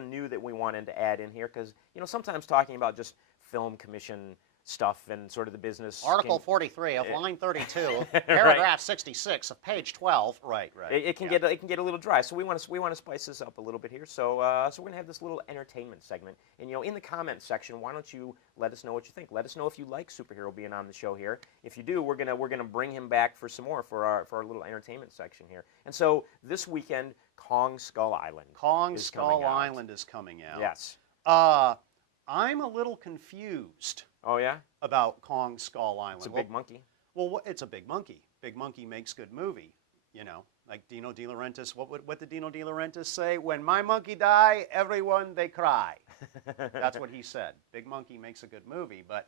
something new that we wanted to add in here because, sometimes talking about just film commission stuff and sort of the business. Article 43 of line 32, paragraph 66 of page 12. Right. It can get a little dry, so we want to spice this up a little bit here. So we're gonna have this little entertainment segment, and in the comment section, why don't you let us know what you think? Let us know if you like Superhero being on the show here. If you do, we're gonna bring him back for some more for our little entertainment section here. And so this weekend, Kong Skull Island. Skull Island is coming out. Yes. I'm a little confused. Oh, yeah? About Kong Skull Island. It's a big monkey. Well, it's a big monkey. Big monkey makes good movie. Like Dino De Laurentiis. What did Dino De Laurentiis say? When my monkey die, everyone, they cry. That's what he said. Big monkey makes a good movie. But,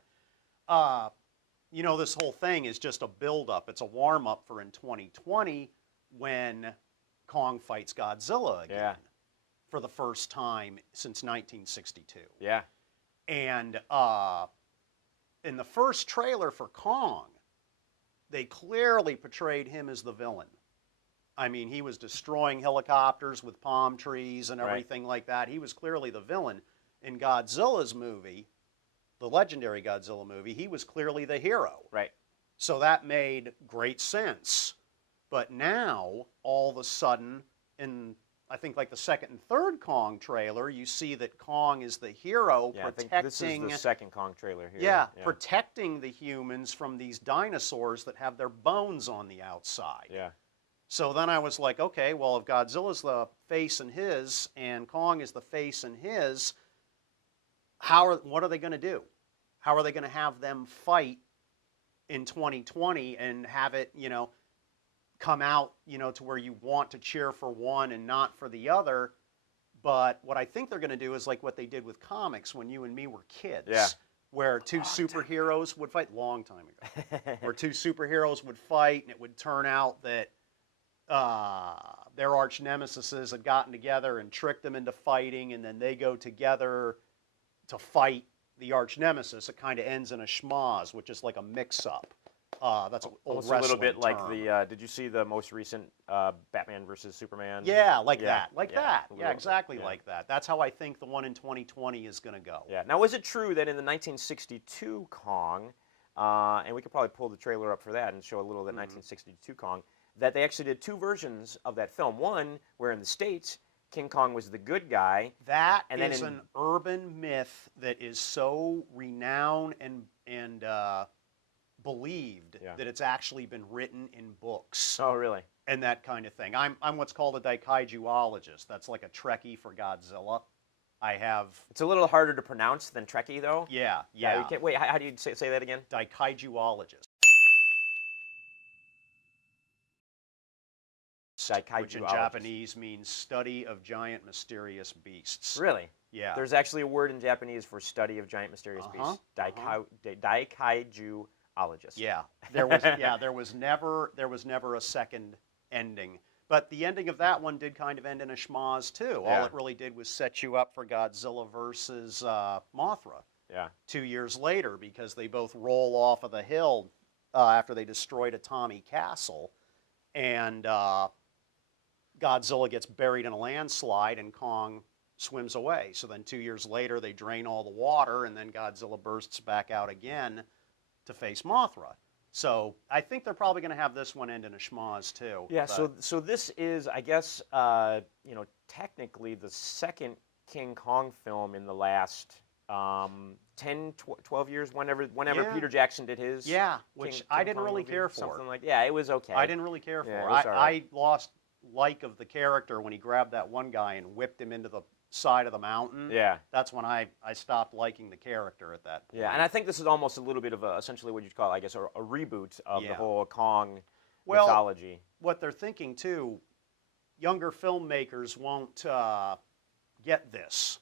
this whole thing is just a build-up. It's a warm-up for in 2020 when Kong fights Godzilla again for the first time since 1962. Yeah. And in the first trailer for Kong, they clearly portrayed him as the villain. I mean, he was destroying helicopters with palm trees and everything like that. He was clearly the villain. In Godzilla's movie, the legendary Godzilla movie, he was clearly the hero. Right. So that made great sense. But now, all of a sudden, in I think like the second and third Kong trailer, you see that Kong is the hero protecting... I think this is the second Kong trailer here. Yeah, protecting the humans from these dinosaurs that have their bones on the outside. Yeah. So then I was like, okay, well, if Godzilla's the face in his and Kong is the face in his, what are they going to do? How are they going to have them fight in 2020 and have it, come out, to where you want to cheer for one and not for the other? But what I think they're going to do is like what they did with comics when you and me were kids, where two superheroes would fight, long time ago, where two superheroes would fight, and it would turn out that their arch nemesis had gotten together and tricked them into fighting, and then they go together to fight the arch nemesis. It kind of ends in a schmoz, which is like a mix-up. That's an old wrestling a little bit term. like the. Did you see the most recent Batman versus Superman? Yeah, like that. Yeah, exactly yeah. like that. That's how I think the one in 2020 is going to go. Yeah. Now, was it true that in the 1962 Kong, and we could probably pull the trailer up for that and show a little of that 1962 Kong, that they actually did two versions of that film? One where in the States, King Kong was the good guy. That is an urban myth that is so renowned and believed that it's actually been written in books. Oh, really? And that kind of thing. I'm what's called a daikaijuologist. That's like a Trekkie for Godzilla. I have... It's a little harder to pronounce than Trekkie, though. Yeah. You can't, wait, how do you say that again? Daikaijuologist. Which in Japanese means study of giant mysterious beasts. Really? Yeah. There's actually a word in Japanese for study of giant mysterious beasts. Daikaijuologist. Yeah. There was never a second ending. But the ending of that one did kind of end in a schmoz too. All it really did was set you up for Godzilla versus Mothra. Yeah. 2 years later, because they both roll off of the hill after they destroyed Atami Castle, and Godzilla gets buried in a landslide, and Kong swims away. So then 2 years later, they drain all the water, and then Godzilla bursts back out again to face Mothra. So I think they're probably going to have this one end in a schmoz too. Yeah. So this is, I guess, technically the second King Kong film in the last 10, 12 years. Whenever Peter Jackson did his. Yeah, which King I didn't Kong really movie, care for. Something like it was okay. I didn't really care for. Yeah, it was all right. I lost like of the character when he grabbed that one guy and whipped him into the side of the mountain. Yeah. That's when I stopped liking the character at that point. Yeah, and I think this is almost a little bit of essentially what you'd call, I guess, a reboot of the whole Kong mythology. What they're thinking too, younger filmmakers won't get this.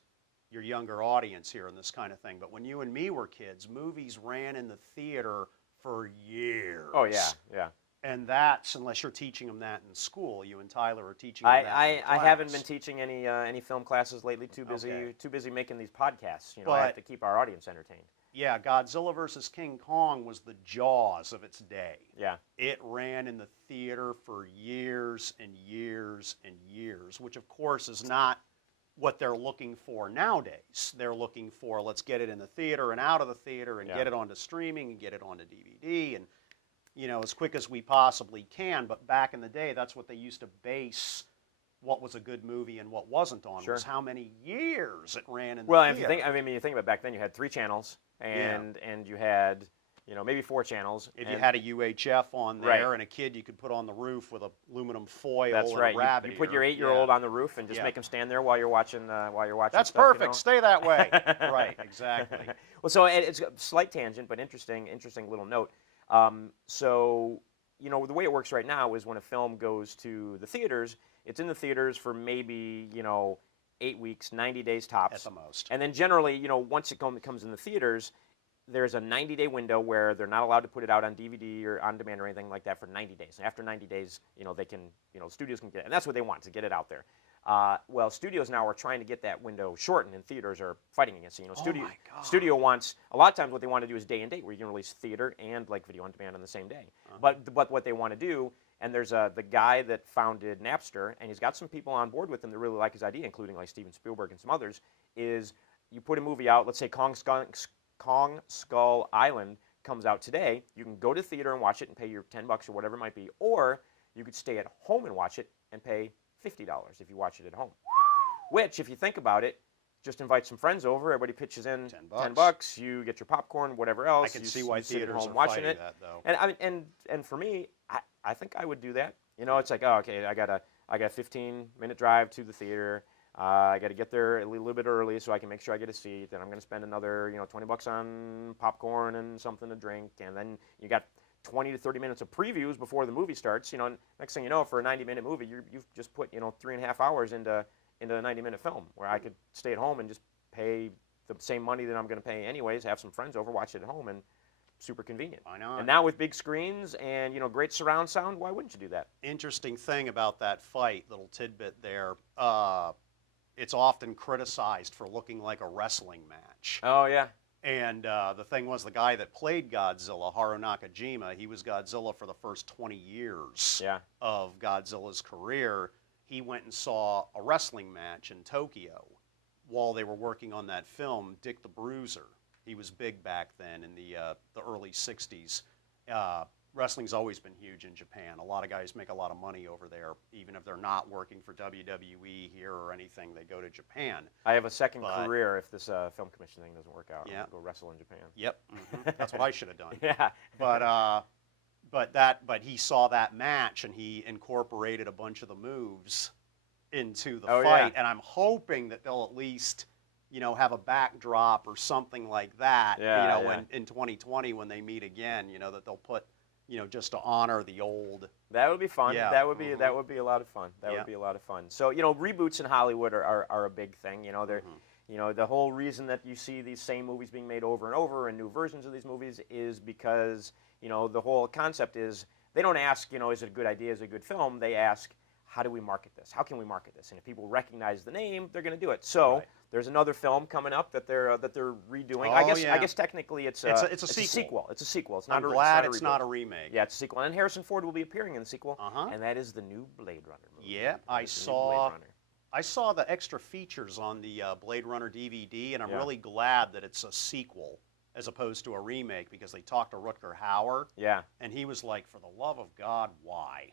Your younger audience here and this kind of thing. But when you and me were kids, movies ran in the theater for years. Oh yeah, yeah. And that's, unless you're teaching them that in school, you and Tyler are teaching them that in class. I haven't been teaching any film classes lately. Too busy making these podcasts. I have to keep our audience entertained. Yeah, Godzilla vs. King Kong was the Jaws of its day. Yeah. It ran in the theater for years and years and years, which of course is not what they're looking for nowadays. They're looking for, let's get it in the theater and out of the theater and get it onto streaming and get it onto DVD and, as quick as we possibly can. But back in the day, that's what they used to base what was a good movie and what wasn't on, was how many years it ran in the well, theater. If you think about it, back then, you had 3 channels, and you had, maybe 4 channels. If you had a UHF on there and a kid you could put on the roof with aluminum foil and a rabbit you put your 8-year-old on the roof and just make him stand there while you're watching. That's stuff, perfect. Stay that way. Right. Exactly. Well, so it's a slight tangent, but interesting little note. So the way it works right now is when a film goes to the theaters, it's in the theaters for maybe 8 weeks, 90 days tops at the most. And then generally, once it comes in the theaters, there's a 90-day window where they're not allowed to put it out on DVD or on demand or anything like that for 90 days. And after 90 days, they can, studios can get it. And that's what they want, to get it out there. Well, studios now are trying to get that window shortened, and theaters are fighting against it. Studio wants, a lot of times what they want to do is day and date, where you can release theater and like video on demand on the same day. But what they want to do, and there's the guy that founded Napster, and he's got some people on board with him that really like his idea, including like Steven Spielberg and some others, is you put a movie out, let's say Kong Skull Island comes out today, you can go to theater and watch it and pay your $10 or whatever it might be, or you could stay at home and watch it and pay $50 if you watch it at home. Which, if you think about it, just invite some friends over, everybody pitches in $10, you get your popcorn, whatever else. I can see why theaters home are watching fighting it. that, though. And for me, I think I would do that. It's like, oh, okay, I got a 15-minute drive to the theater. I got to get there a little bit early so I can make sure I get a seat. Then I'm going to spend another, $20 on popcorn and something to drink. And then you got 20 to 30 minutes of previews before the movie starts. Next thing you know, for a 90-minute movie, you've just put 3.5 hours into a 90-minute film, where I could stay at home and just pay the same money that I'm going to pay anyways, have some friends over, watch it at home, and super convenient. Why not? And now with big screens and great surround sound, why wouldn't you do that? Interesting thing about that fight, little tidbit there. It's often criticized for looking like a wrestling match. Oh yeah. And the thing was, the guy that played Godzilla, Haru Nakajima, he was Godzilla for the first 20 years of Godzilla's career. He went and saw a wrestling match in Tokyo while they were working on that film. Dick the Bruiser, he was big back then in the early 60s. Wrestling's always been huge in Japan. A lot of guys make a lot of money over there, even if they're not working for WWE here or anything. They go to Japan. I have a second career if this film commission thing doesn't work out. Yeah. I'll go wrestle in Japan. Yep, that's what I should have done. Yeah. But he saw that match and he incorporated a bunch of the moves into the fight. And I'm hoping that they'll at least, have a backdrop or something like that. In 2020 when they meet again, that they'll put, just to honor the old. That would be fun. Yeah. That would be a lot of fun. That would be a lot of fun. So reboots in Hollywood are a big thing. They're the whole reason that you see these same movies being made over and over and new versions of these movies is because the whole concept is they don't ask is it a good idea, is it a good film? They ask, how do we market this? How can we market this? And if people recognize the name, they're going to do it. So there's another film coming up that they're redoing. Oh, I guess technically it's a sequel. It's a sequel. It's I'm glad it's not a remake. Yeah, it's a sequel. And Harrison Ford will be appearing in the sequel. And that is the new Blade Runner movie. Yeah, I saw the extra features on the Blade Runner DVD, and I'm really glad that it's a sequel as opposed to a remake, because they talked to Rutger Hauer. Yeah. And he was like, for the love of God, why?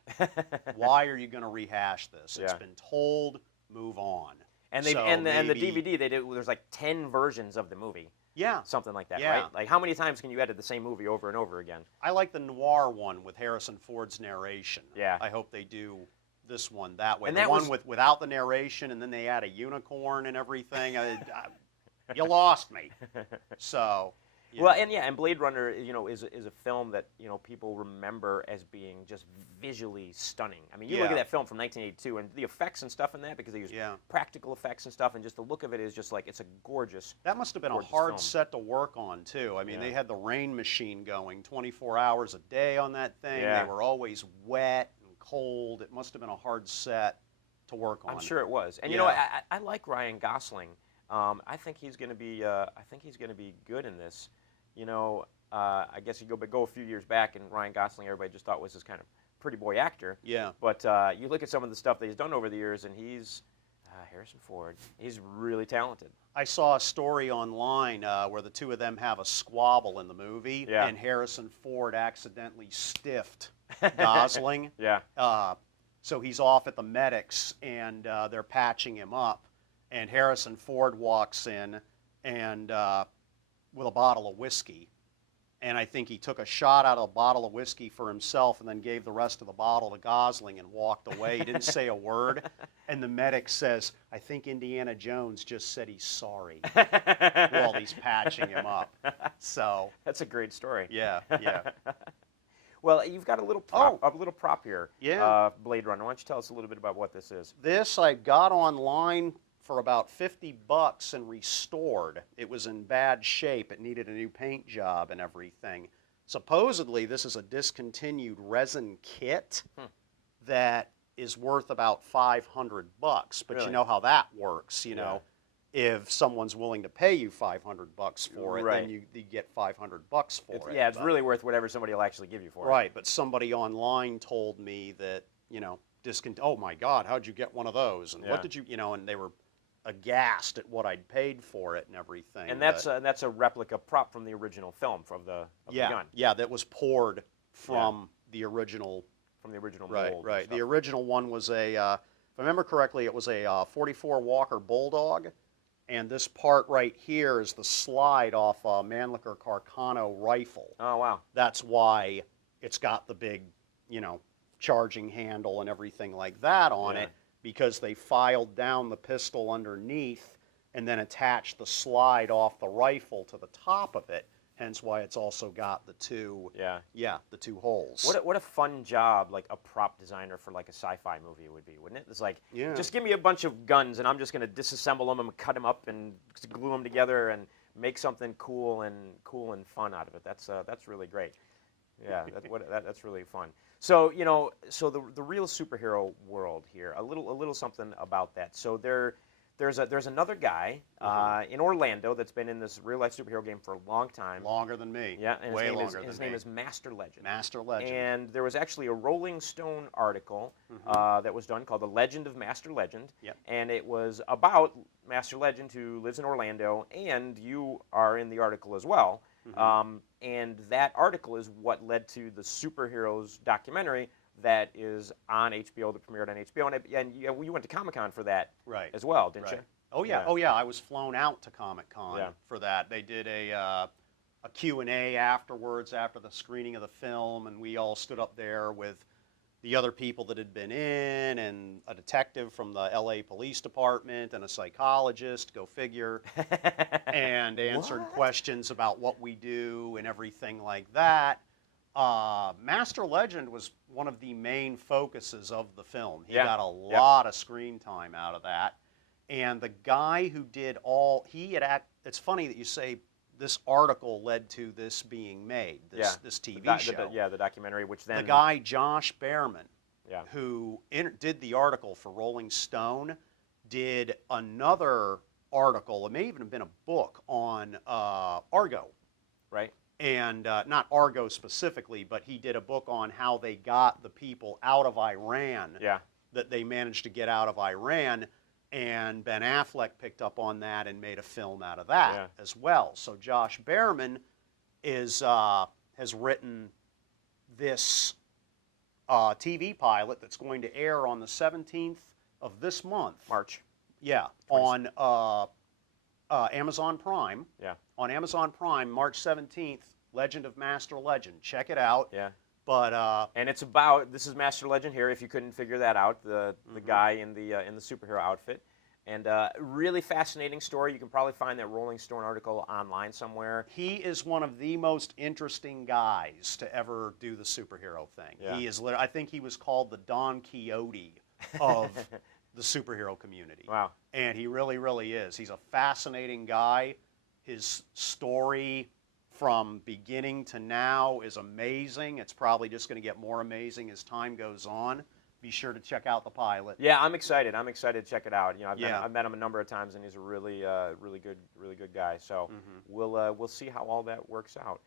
Why are you going to rehash this? It's been told, move on. And the DVD, there's like 10 versions of the movie. Yeah. Something like that, right? Like, how many times can you edit the same movie over and over again? I like the noir one with Harrison Ford's narration. Yeah. I hope they do this one that way. And the that one without the narration, and then they add a unicorn and everything. You lost me. So. Well, and Blade Runner, is a film that people remember as being just visually stunning. I mean, you look at that film from 1982, and the effects and stuff in that, because they use practical effects and stuff, and just the look of it is just like, it's a gorgeous. That must have been a hard set to work on too. I mean, they had the rain machine going 24 hours a day on that thing. Yeah. They were always wet and cold. It must have been a hard set to work on. I'm sure it was. And I like Ryan Gosling. I think he's going to be. Good in this. I guess you go a few years back, and Ryan Gosling, everybody just thought was this kind of pretty boy actor. Yeah. But you look at some of the stuff that he's done over the years, and he's Harrison Ford. He's really talented. I saw a story online where the two of them have a squabble in the movie, Yeah. and Harrison Ford accidentally stiffed Gosling. Yeah. So he's off at the medics, and they're patching him up, and Harrison Ford walks in and with a bottle of whiskey, and I think he took a shot out of a bottle of whiskey for himself and then gave the rest of the bottle to Gosling and walked away. He didn't say a word, and the medic says, I think Indiana Jones just said he's sorry while he's patching him up. So That's a great story. yeah. Well, you've got a little prop here. Yeah. Blade Runner. Why don't you tell us a little bit about what this is? This I got online for about $50 and restored. It was in bad shape. It needed a new paint job and everything. Supposedly, this is a discontinued resin kit that is worth about $500. But Really? you know how that works, you know. If someone's willing to pay you $500 for it, Right. then you get $500 for it. Yeah, it's But- really worth whatever somebody will actually give you for it. Right, but somebody online told me that, you know, oh my God, how'd you get one of those? And Yeah. what did you, you know, and they were aghast at what I'd paid for it and everything. And that's a replica prop from the original film of the gun. Yeah, that was poured from the original. From the original Right, mold. and right. The stuff. original one was a, if I remember correctly, it was a 44 Walker Bulldog. And this part right here is the slide off a Mannlicher Carcano rifle. Oh, wow. That's why it's got the big, you know, charging handle and everything like that on it, because they filed down the pistol underneath and then attached the slide off the rifle to the top of it. Hence why it's also got the two, the two holes. What a fun job, like a prop designer for like a sci-fi movie would be, wouldn't it? It's like, Yeah. just give me a bunch of guns and I'm just going to disassemble them and cut them up and glue them together and make something cool and fun out of it. That's really great. Yeah, that's really fun. So the real superhero world here, a little something about that. So there's another guy in Orlando that's been in this real life superhero game for a long time. Longer than me. Yeah, and way longer than his me. name is Master Legend. Master Legend. And there was actually a Rolling Stone article that was done called The Legend of Master Legend. Yep. And it was about Master Legend, who lives in Orlando, and you are in the article as well. And that article is what led to the Superheroes documentary that is on HBO, that premiered on HBO. And you went to Comic-Con for that as well, didn't you? Oh yeah. Oh yeah, I was flown out to Comic-Con Yeah. for that. They did a Q&A afterwards, after the screening of the film, and we all stood up there with the other people that had been in, and a detective from the LA Police Department, and a psychologist, go figure, and answered questions about what we do and everything like that. Master Legend was one of the main focuses of the film. He got a lot of screen time out of that. And the guy who did it's funny that you say this article led to this being made, this TV show. The documentary, which then... The guy, Josh Behrman, Yeah. who did the article for Rolling Stone, did another article, it may even have been a book, on Argo. Right. And not Argo specifically, but he did a book on how they got the people out of Iran, that they managed to get out of Iran, and Ben Affleck picked up on that and made a film out of that as well. So Josh Behrman has written this TV pilot that's going to air on the 17th of this month. March. Yeah, on Amazon Prime. Yeah. On Amazon Prime, March 17th, Legend of Master Legend. Check it out. Yeah. But and it's about, this is Master Legend here, if you couldn't figure that out, the guy in the superhero outfit. And really fascinating story. You can probably find that Rolling Stone article online somewhere. He is one of the most interesting guys to ever do the superhero thing. Yeah. He is. I think he was called the Don Quixote of the superhero community. Wow. And he really, really is. He's a fascinating guy. His story from beginning to now is amazing. It's probably just going to get more amazing as time goes on. Be sure to check out the pilot. Yeah, I'm excited. I'm excited to check it out. You know, Yeah. I've met him a number of times, and he's a really good guy. So we'll see how all that works out.